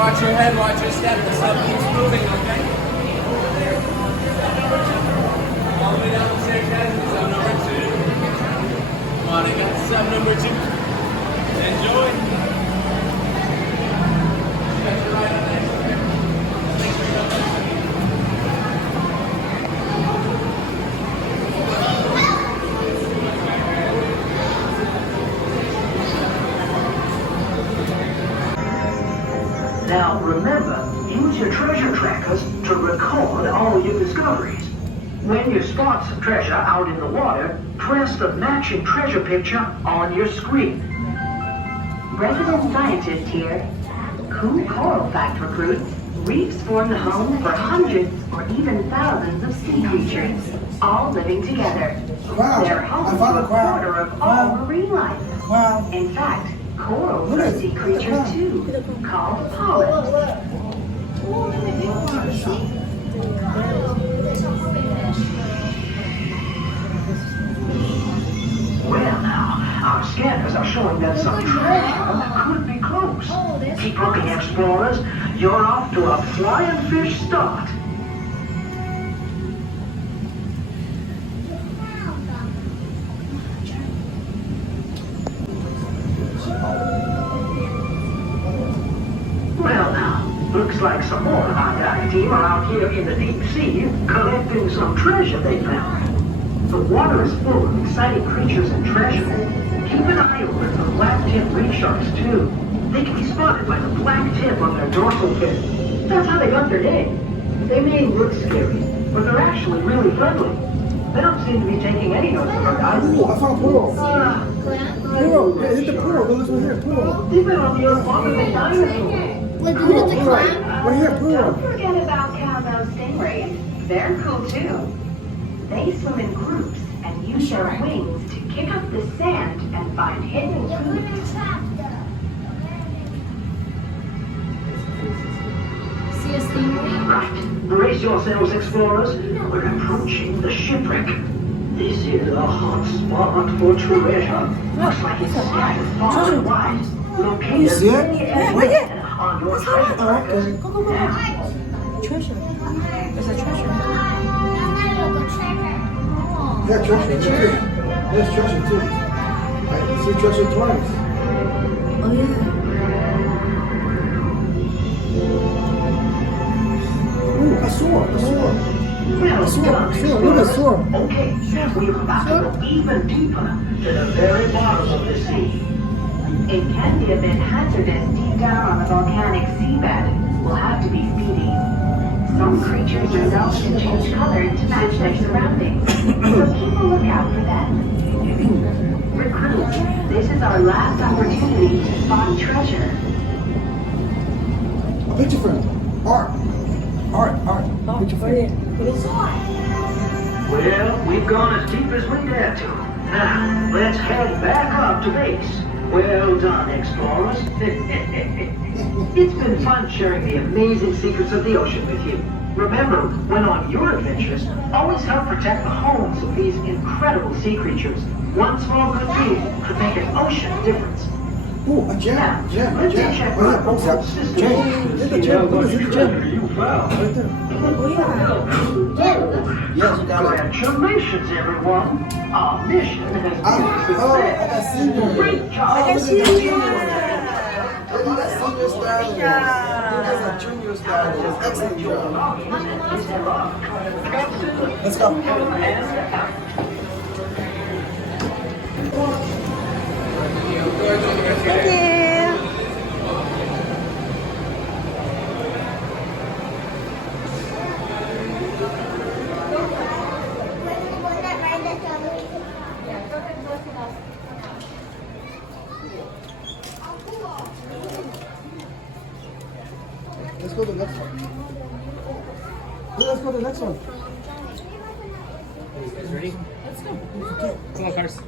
Watch your head, watch your step. The sub keeps moving, okay? All the way down the staircase to sub number 2. Come on, I got sub number 2. Enjoy. Stretch your right on that. Thanks for coming. Now remember, use your treasure trackers to record all your discoveries. When you spot some treasure out in the water, press the matching treasure picture on your screen. Resident scientist here. Cool coral fact recruits. Reefs form the home for hundreds or even thousands of sea creatures, all living together. Wow, They're I home found to a a crab. quarter of Wow. all marine life. Wow. In fact, corals Look are at sea it. creatures Look. too, called polyps. Well now, our scanners are showing that some treasure could be close. Keep looking, explorers. You're off to a flying fish start. Well now, looks like some more of our dive team are out here in the deep sea collecting some treasure they found. The water is full of exciting creatures and treasure. Keep an eye open for black-tip reef sharks too. They can be spotted by the black tip on their dorsal fin. That's how they got their name. They may look scary, but they're actually really friendly. They don't seem to be taking any notice of our guys. Ooh, I found a pearl. Pearl. Yeah, hit the pearl. Go this one here. Pearl. They've been on the earth longer than dinosaurs. Like, who did the climb? Right here, pearl. Don't forget about cowbell stingrays. They're cool too. They swim in groups and use their wings to kick up the sand and find hidden food. See a stingray? Right. Brace yourselves, explorers. We're approaching the shipwreck. This is a hot spot for treasure. Looks like it's scattered far and wide. Located You see it? many areas on your treasure Oh, okay. trackers. Go. Treasure. There's a treasure. Yeah, treasure too. There's treasure too. I see treasure twice. Oh yeah. Ooh, I saw. Well done, Sure, look at sword. Okay, we're about to go even deeper to the very bottom of the sea. It can be a bit hazardous deep down on the volcanic seabed. We'll have to be speedy. Some creatures are known to change color to match their surroundings, so keep a lookout for them. Recruits, this is our last opportunity to spot treasure. A picture frame. Art. Picture frame. Well, we've gone as deep as we dared to. Now, let's head back up to base. Well done, explorers. It's been fun sharing the amazing secrets of the ocean with you. Remember, when on your adventures, always help protect the homes of these incredible sea creatures. One small good deed could make an ocean difference. Ooh, a gem. Oh yeah, both sides. Gem. Hit the gem. Look, hit the gem. Right there. Yes, you got it. Congratulations, everyone. Our mission has been I got senior. Great job. I got senior. Look at that senior style. Look at that junior style. Excellent job. Let's go. Thank you. Let's go to the next one. Let's go to the next one. You guys ready? Let's go. Come on, cars.